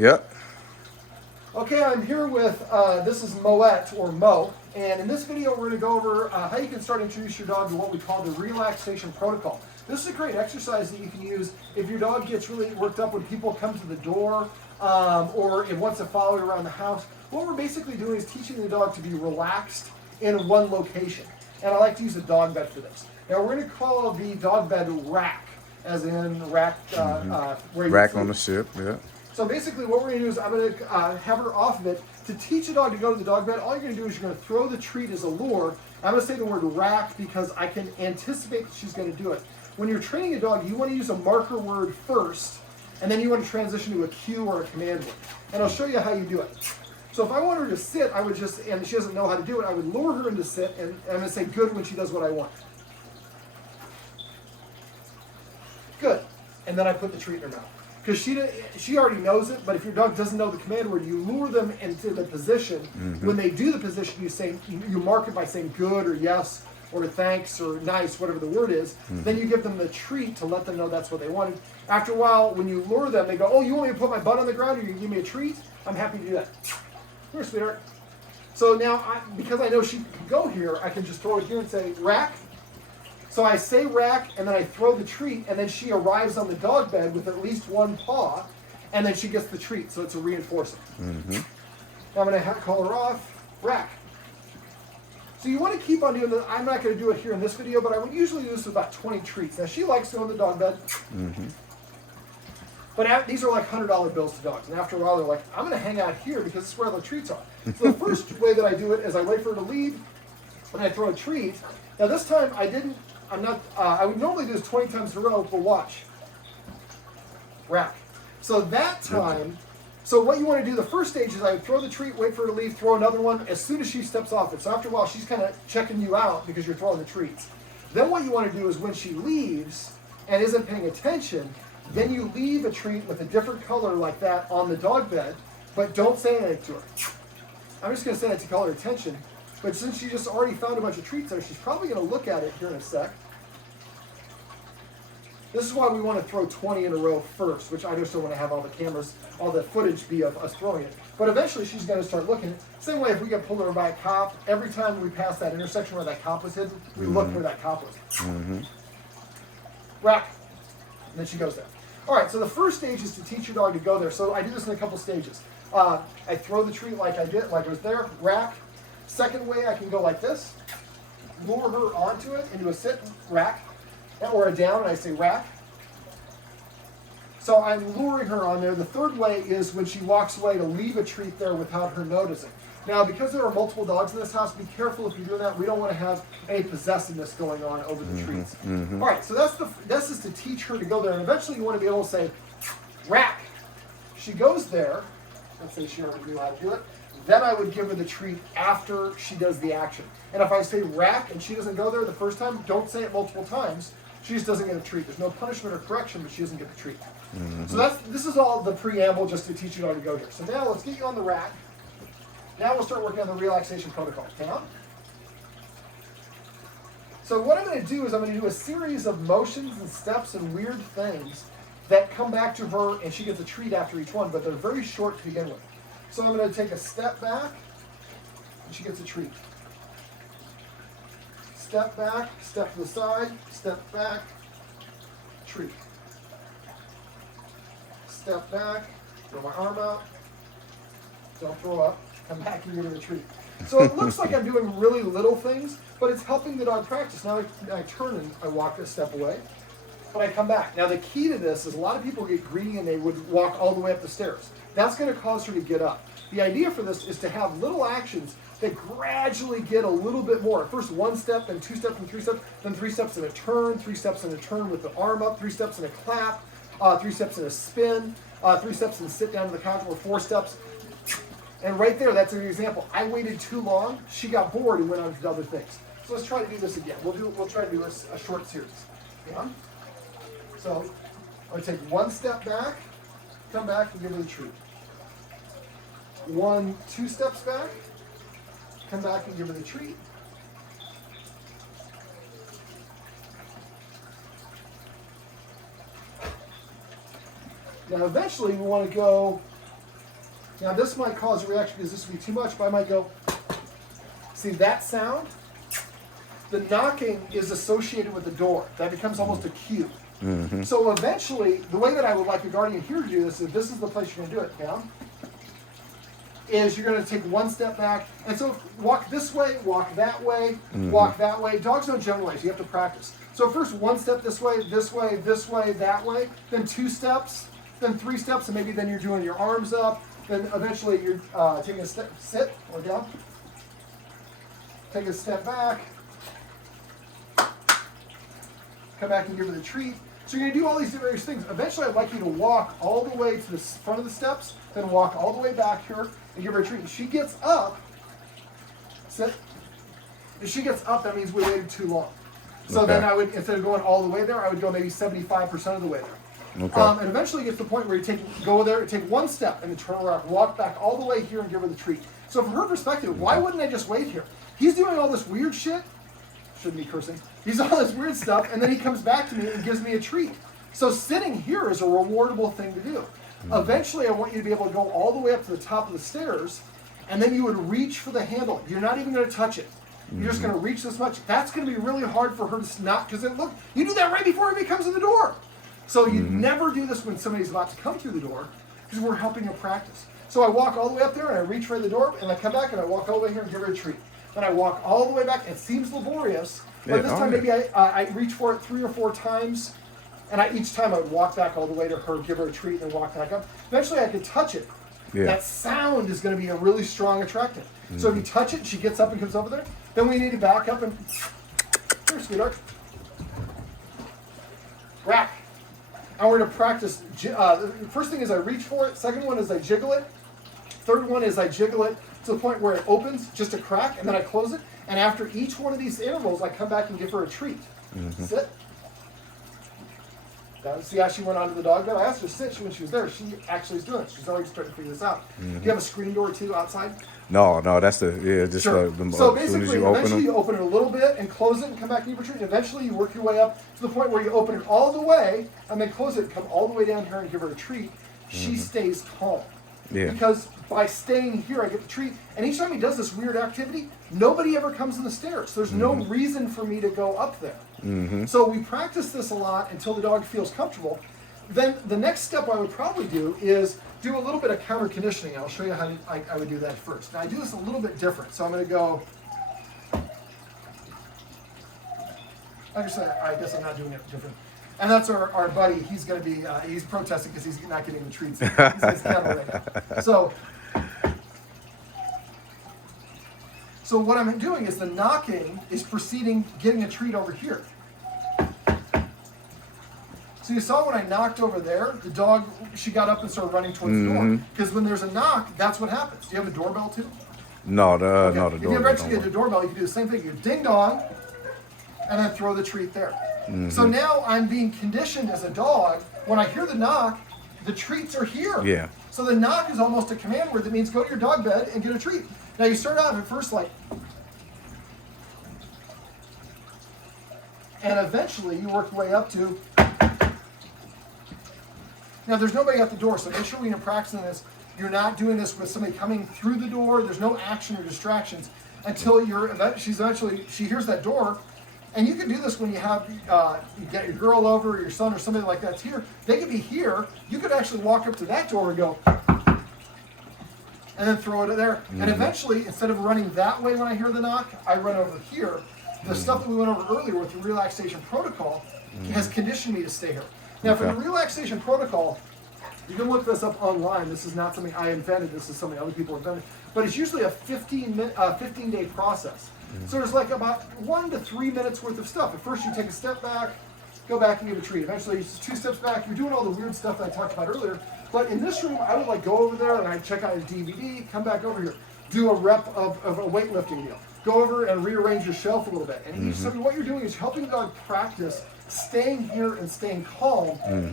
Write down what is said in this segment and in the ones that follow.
Yep. Okay, I'm here with, this is Moet, or Mo, and in this video we're going to go over how you can start to introduce your dog to what we call the Relaxation Protocol. This is a great exercise that you can use if your dog gets really worked up when people come to the door, or it wants to follow you around the house. What we're basically doing is teaching the dog to be relaxed in one location. And I like to use a dog bed for this. Now we're going to call the dog bed rack, as in rack, where you Rack on the ship, yeah. So basically what we're going to do is I'm going to have her off of it. To teach a dog to go to the dog bed, all you're going to do is you're going to throw the treat as a lure. I'm going to say the word rack because I can anticipate that she's going to do it. When you're training a dog, you want to use a marker word first, and then you want to transition to a cue or a command word. And I'll show you how you do it. So if I want her to sit, I would just, and she doesn't know how to do it, I would lure her into sit, and I'm going to say good when she does what I want. Good. And then I put the treat in her mouth. Because she already knows it, but if your dog doesn't know the command word, you lure them into the position. When they do the position, you mark it by saying good or yes or thanks or nice, whatever the word is. Then you give them the treat to let them know that's what they wanted. After a while, when you lure them, they go, oh, you want me to put my butt on the ground or you give me a treat? I'm happy to do that. Here, sweetheart. So now, because I know she can go here, I can just throw it here and say, rack. So I say rack, and then I throw the treat, and then she arrives on the dog bed with at least one paw, and then she gets the treat, so it's a reinforcer. Now I'm going to call her off, rack. So you want to keep on doing this. I'm not going to do it here in this video, but I would usually do this with about 20 treats. Now she likes to go in the dog bed, but these are like $100 bills to dogs, and after a while they're like, I'm going to hang out here because this is where the treats are. So the first way that I do it is I wait for her to leave, and I throw a treat. Now this time I would normally do this 20 times in a row, but watch. Rack. So that time, so what you want to do, the first stage is I would throw the treat, wait for her to leave, throw another one as soon as she steps off it. So after a while, she's kind of checking you out because you're throwing the treats. Then what you want to do is when she leaves and isn't paying attention, then you leave a treat with a different color like that on the dog bed, but don't say anything to her. I'm just going to say that to call her attention. But since she just already found a bunch of treats there, she's probably going to look at it here in a sec. This is why we want to throw 20 in a row first, which I just don't want to have all the cameras, all the footage be of us throwing it. But eventually she's going to start looking. Same way if we get pulled over by a cop, every time we pass that intersection where that cop was hidden, we look where that cop was. Rack. And then she goes there. All right, so the first stage is to teach your dog to go there. So I do this in a couple stages. I throw the treat like I did, like it was there, rack. Second way, I can go like this, lure her onto it into a sit, rack, or a down, and I say rack. So I'm luring her on there. The third way is when she walks away to leave a treat there without her noticing. Now, because there are multiple dogs in this house, be careful if you're doing that. We don't want to have any possessiveness going on over the treats. All right, so this is to teach her to go there, and eventually you want to be able to say rack. She goes there. Let's say she already knew how to do it. Then I would give her the treat after she does the action. And if I say rack and she doesn't go there the first time, don't say it multiple times. She just doesn't get a treat. There's no punishment or correction, but she doesn't get the treat. So this is all the preamble just to teach you how to go here. So now let's get you on the rack. Now we'll start working on the relaxation protocol. Down. So what I'm going to do is I'm going to do a series of motions and steps and weird things that come back to her, and she gets a treat after each one, but they're very short to begin with. So I'm going to take a step back, and she gets a treat. Step back, step to the side, step back, treat. Step back, throw my arm out, don't throw up, come back and give her the treat. So it looks like I'm doing really little things, but it's helping the dog practice. Now I turn and I walk a step away, but I come back. Now the key to this is a lot of people get greedy and they would walk all the way up the stairs. That's going to cause her to get up. The idea for this is to have little actions that gradually get a little bit more. First 1 step, then 2 steps, then 3 steps, then 3 steps in a turn, 3 steps in a turn with the arm up, 3 steps in a clap, 3 steps in a spin, 3 steps in a sit down to the couch, or 4 steps. And right there, that's an example. I waited too long, she got bored and went on to other things. So let's try to do this again. We'll try to do a short series. Yeah? So I'm going to take 1 step back, come back and give her the treat. 1, 2 steps back, come back and give her the treat. Now eventually we want to go Now this might cause a reaction because this would be too much, but I might go, see that sound? The knocking is associated with the door. That becomes almost a cue. Mm-hmm. So eventually, the way that I would like a guardian here to do this, if this is the place you're going to do it, down, is you're going to take one step back. And so walk this way, walk that way, walk that way. Dogs don't generalize. You have to practice. So first one step this way, this way, this way, that way. Then 2 steps, then 3 steps, and maybe then you're doing your arms up. Then eventually you're taking a step, sit or down. Take a step back. Come back and give her the treat. So you're going to do all these various things. Eventually, I'd like you to walk all the way to the front of the steps, then walk all the way back here and give her a treat. And she gets up. Sit. If she gets up, that means we waited too long. So then I would, instead of going all the way there, I would go maybe 75% of the way there. Okay. And eventually, it gets to the point where you go there, take one step, and then turn around, walk back all the way here and give her the treat. So from her perspective, why wouldn't I just wait here? He's doing all this weird shit. Shouldn't be cursing. He's all this weird stuff, and then he comes back to me and gives me a treat. So sitting here is a rewardable thing to do. Eventually, I want you to be able to go all the way up to the top of the stairs, and then you would reach for the handle. You're not even going to touch it. You're just going to reach this much. That's going to be really hard for her to not, because look, you do that right before he comes in the door. So you never do this when somebody's about to come through the door, because we're helping her practice. So I walk all the way up there, and I reach for the door, and I come back, and I walk all the way here and give her a treat. Then I walk all the way back. It seems laborious, but this time maybe I reach for it 3 or 4 times, and each time I would walk back all the way to her, give her a treat, and walk back up. Eventually I could touch it. Yeah. That sound is going to be a really strong attractant. So if you touch it, she gets up and comes over there, then we need to back up and, here, sweetheart. Rack. And we're going to practice, first thing is I reach for it, second one is I jiggle it, third one is I jiggle it to the point where it opens, just a crack, and then I close it. And after each one of these intervals, I come back and give her a treat. Sit. See how she went onto the dog bed? I asked her to sit when she was there. She actually is doing it. She's already starting to figure this out. Do you have a screen door too outside? No, that's just sure. So basically, eventually you open it a little bit and close it and come back and give her a treat. And eventually you work your way up to the point where you open it all the way and then close it and come all the way down here and give her a treat. She stays calm. Yeah. Because by staying here, I get the treat. And each time he does this weird activity, nobody ever comes in the stairs. There's no reason for me to go up there. So we practice this a lot until the dog feels comfortable. Then the next step I would probably do is do a little bit of counter conditioning. I'll show you how I would do that first. Now I do this a little bit different. So I'm going to go. I guess I'm not doing it different. And that's our buddy. He's going to be, he's protesting because he's not getting the treats. He's his camera right now. So what I'm doing is the knocking is preceding getting a treat over here. So you saw when I knocked over there, the dog, she got up and started running towards the door. Because when there's a knock, that's what happens. Do you have a doorbell too? No, the okay. doorbell. If you eventually get the doorbell, you can do the same thing. You ding dong, and then throw the treat there. So now I'm being conditioned as a dog. When I hear the knock, the treats are here. Yeah. So the knock is almost a command word that means go to your dog bed and get a treat. Now you start out at first like, and eventually you work your way up to. Now there's nobody at the door, so make sure when you're practicing this, you're not doing this with somebody coming through the door. There's no action or distractions until she hears that door. And you can do this when you have, you get your girl over, or your son, or somebody like that's here. They could be here. You could actually walk up to that door and go, and then throw it there. And eventually, instead of running that way when I hear the knock, I run over here. The stuff that we went over earlier with the Relaxation Protocol has conditioned me to stay here. Now, for the Relaxation Protocol, you can look this up online. This is not something I invented. This is something other people invented. But it's usually a 15-day process. So there's like about 1 to 3 minutes worth of stuff. At first you take a step back, go back and give a treat. Eventually it's 2 steps back. You're doing all the weird stuff that I talked about earlier. But in this room, I would like go over there and I'd check out a DVD, come back over here, do a rep of a weightlifting deal. Go over and rearrange your shelf a little bit. And what you're doing is helping the dog practice staying here and staying calm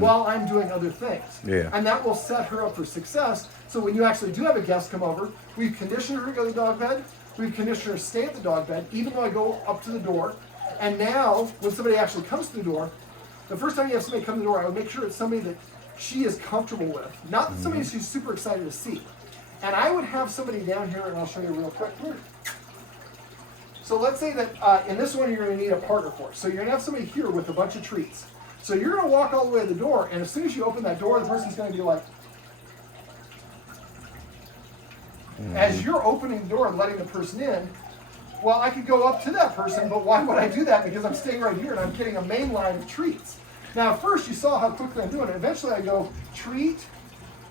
while I'm doing other things. Yeah. And that will set her up for success. So when you actually do have a guest come over, we've conditioned her to go to the dog bed. We've conditioned her to stay at the dog bed, even though I go up to the door. And now, when somebody actually comes to the door, the first time you have somebody come to the door, I would make sure it's somebody that she is comfortable with. Not somebody she's super excited to see. And I would have somebody down here, and I'll show you real quick. Here. So let's say that in this one you're going to need a partner for. So you're going to have somebody here with a bunch of treats. So you're going to walk all the way to the door, and as soon as you open that door, the person's going to be like, as you're opening the door and letting the person in, well, I could go up to that person, but why would I do that? Because I'm staying right here and I'm getting a main line of treats. Now, first you saw how quickly I'm doing it. Eventually I go treat,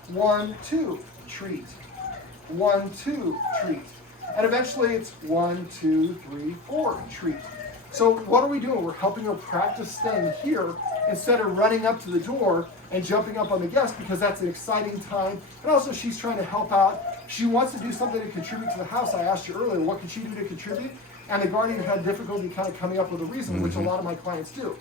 1, 2, treat, 1, 2, treat. And eventually it's 1, 2, 3, 4, treat. So what are we doing? We're helping her practice staying here instead of running up to the door and jumping up on the guest, because that's an exciting time. And also she's trying to help out. She wants to do something to contribute to the house. I asked you earlier, what could she do to contribute? And the guardian had difficulty kind of coming up with a reason, which a lot of my clients do.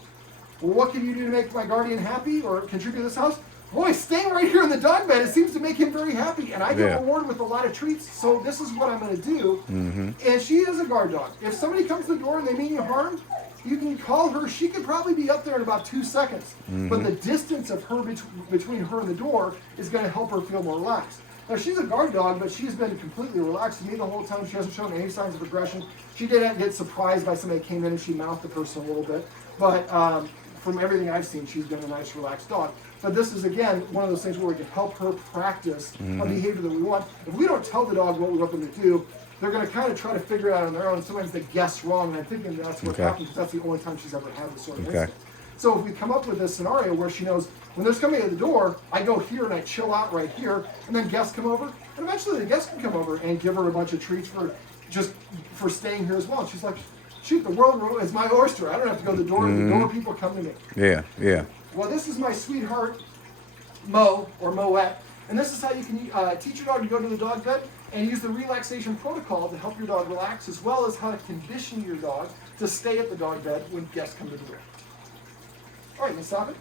Well, what can you do to make my guardian happy or contribute to this house? Boy, staying right here in the dog bed, it seems to make him very happy. And I get rewarded with a lot of treats, so this is what I'm going to do. And she is a guard dog. If somebody comes to the door and they mean you harm, you can call her. She could probably be up there in about 2 seconds. But the distance of her between her and the door is going to help her feel more relaxed. Now, she's a guard dog, but she's been completely relaxed to me the whole time. She hasn't shown any signs of aggression. She did get surprised by somebody that came in and she mouthed the person a little bit. But from everything I've seen, she's been a nice, relaxed dog. But this is, again, one of those things where we can help her practice a behavior that we want. If we don't tell the dog what we want them to do, they're going to kind of try to figure it out on their own. Sometimes they guess wrong, and I'm thinking that's what happened, because that's the only time she's ever had this sort of instinct. So if we come up with this scenario where she knows, when there's somebody at the door, I go here and I chill out right here, and then guests come over, and eventually the guests can come over and give her a bunch of treats for staying here as well. And she's like, shoot, the world is my oyster. I don't have to go to the door. The door people come to me. Yeah, yeah. Well, this is my sweetheart, Mo, or Moet, and this is how you can teach your dog to go to the dog bed and use the relaxation protocol to help your dog relax, as well as how to condition your dog to stay at the dog bed when guests come to the door. All right, let's stop it.